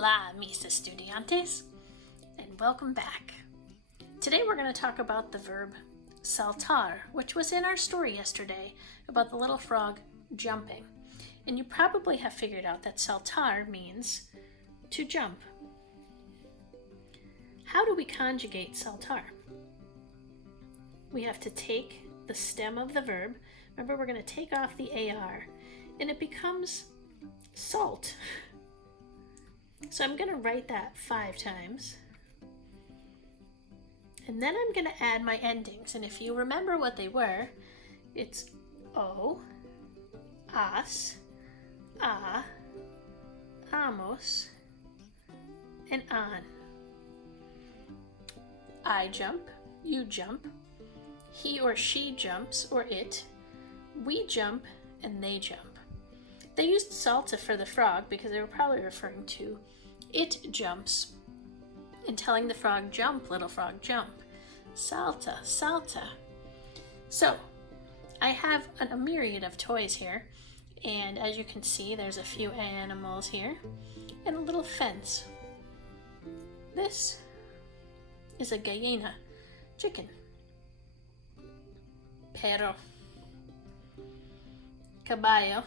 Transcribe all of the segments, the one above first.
Hola, mis estudiantes, and welcome back. Today we're going to talk about the verb saltar, which was in our story yesterday about the little frog jumping. And you probably have figured out that saltar means to jump. How do we conjugate saltar? We have to take the stem of the verb. Remember, we're going to take off the AR, and it becomes salt. So I'm going to write that 5 times. And then I'm going to add my endings. And if you remember what they were, it's o, as, a, amos, and an. I jump, you jump, he or she jumps, or it, we jump, and they jump. They used salta for the frog because they were probably referring to it jumps and telling the frog, jump, little frog, jump. Salta, salta. So, I have a myriad of toys here, and as you can see, there's a few animals here and a little fence. This is a gallina, chicken. Perro. Caballo.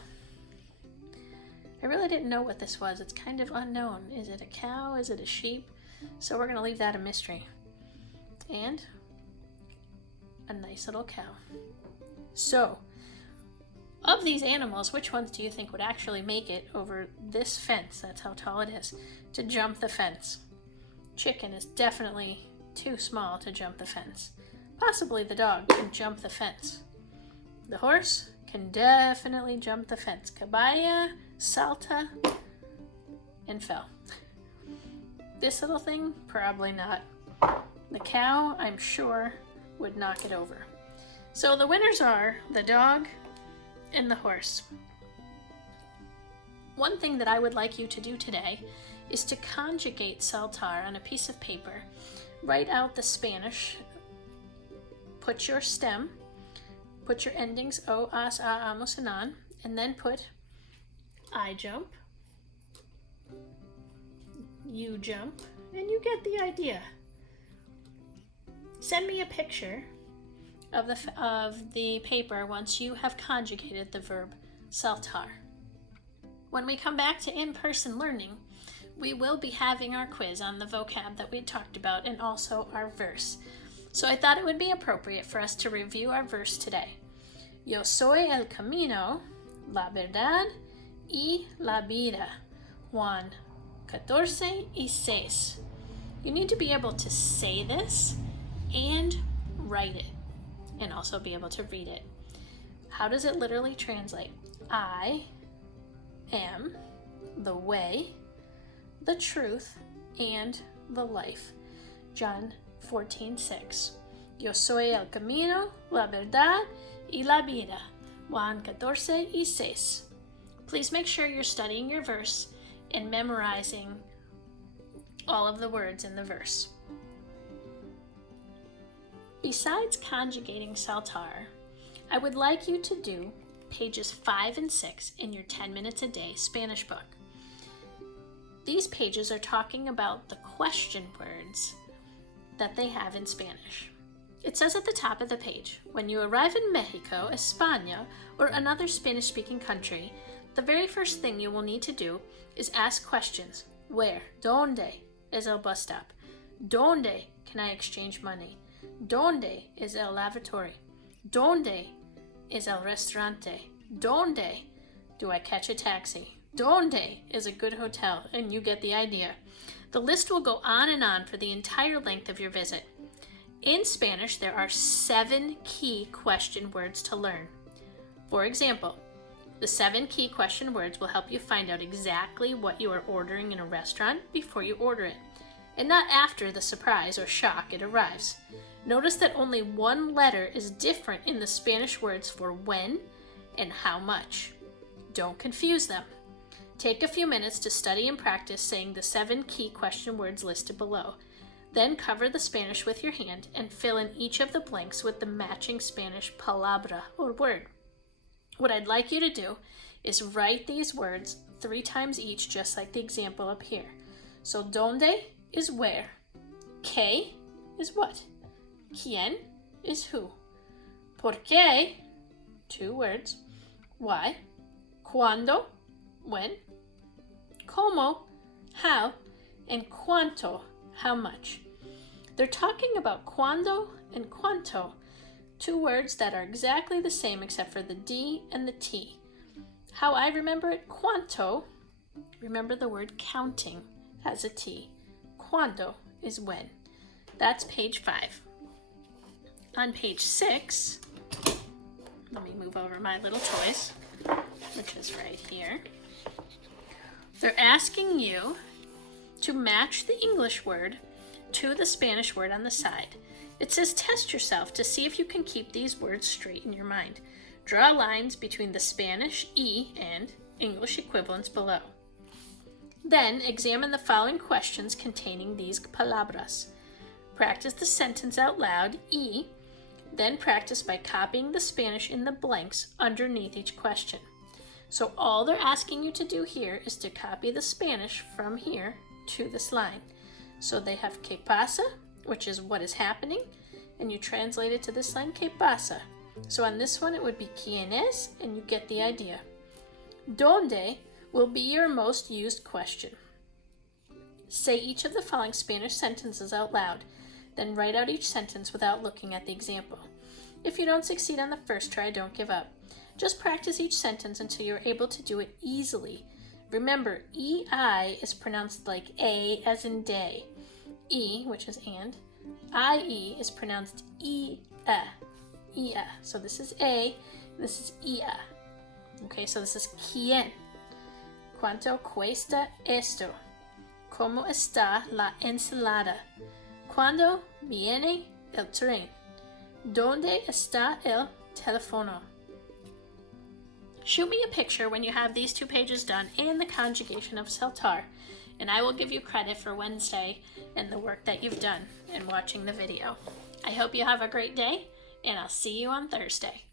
I really didn't know what this was. It's kind of unknown. Is it a cow? Is it a sheep? So we're going to leave that a mystery. And a nice little cow. So, of these animals, which ones do you think would actually make it over this fence? That's how tall it is. To jump the fence. Chicken is definitely too small to jump the fence. Possibly the dog can jump the fence. The horse can definitely jump the fence. Caballa, salta, and fell. This little thing, probably not. The cow, I'm sure, would knock it over. So the winners are the dog and the horse. One thing that I would like you to do today is to conjugate saltar on a piece of paper. Write out the Spanish, put your stem, put your endings o, as, a, amos, and an, and then put I jump, you jump, and you get the idea. Send me a picture of the paper once you have conjugated the verb saltar. When we come back to in-person learning, we will be having our quiz on the vocab that we had talked about and also our verse. So I thought it would be appropriate for us to review our verse today. Yo soy el camino, la verdad y la vida. Juan 14:6. You need to be able to say this and write it, and also be able to read it. How does it literally translate? I am the way, the truth, and the life. John 14:6. Yo soy el camino, la verdad y la vida. Juan 14:6. Please make sure you're studying your verse and memorizing all of the words in the verse. Besides conjugating saltar, I would like you to do pages 5 and 6 in your 10 minutes a day Spanish book. These pages are talking about the question words that they have in Spanish. It says at the top of the page, when you arrive in Mexico, España, or another Spanish-speaking country, the very first thing you will need to do is ask questions. Where? ¿Dónde is el bus stop? ¿Dónde can I exchange money? ¿Dónde is el lavatory? ¿Dónde is el restaurante? ¿Dónde do I catch a taxi? ¿Dónde is a good hotel? And you get the idea. The list will go on and on for the entire length of your visit. In Spanish, there are 7 key question words to learn. For example, the 7 key question words will help you find out exactly what you are ordering in a restaurant before you order it, and not after the surprise or shock it arrives. Notice that only one letter is different in the Spanish words for when and how much. Don't confuse them. Take a few minutes to study and practice saying the 7 key question words listed below. Then cover the Spanish with your hand and fill in each of the blanks with the matching Spanish palabra or word. What I'd like you to do is write these words 3 times each, just like the example up here. So donde is where. ¿Qué is what. ¿Quién is who. ¿Por qué? 2 words. Why. ¿Cuándo? When. ¿Cómo? How. And ¿cuánto? How much. They're talking about cuándo and cuánto, 2 words that are exactly the same except for the D and the T. How I remember it, cuánto, remember the word counting has a T. Cuándo is when. That's page 5. On page 6, let me move over my little toys, which is right here. They're asking you to match the English word to the Spanish word on the side. It says test yourself to see if you can keep these words straight in your mind. Draw lines between the Spanish E and English equivalents below. Then examine the following questions containing these palabras. Practice the sentence out loud, E, then practice by copying the Spanish in the blanks underneath each question. So all they're asking you to do here is to copy the Spanish from here to this line. So they have ¿qué pasa?, which is what is happening, and you translate it to this line, ¿qué pasa? So on this one it would be ¿quién es?, and you get the idea. ¿Dónde will be your most used question? Say each of the following Spanish sentences out loud, then write out each sentence without looking at the example. If you don't succeed on the first try, don't give up. Just practice each sentence until you're able to do it easily. Remember, E-I is pronounced like A as in day. E, which is and. I-E is pronounced E-A. E-A. So this is A, this is E-A. Okay, so this is ¿quién? ¿Cuánto cuesta esto? ¿Cómo está la ensalada? ¿Cuándo viene el tren? ¿Dónde está el teléfono? Shoot me a picture when you have these 2 pages done and the conjugation of Saltar, and I will give you credit for Wednesday and the work that you've done and watching the video. I hope you have a great day, and I'll see you on Thursday.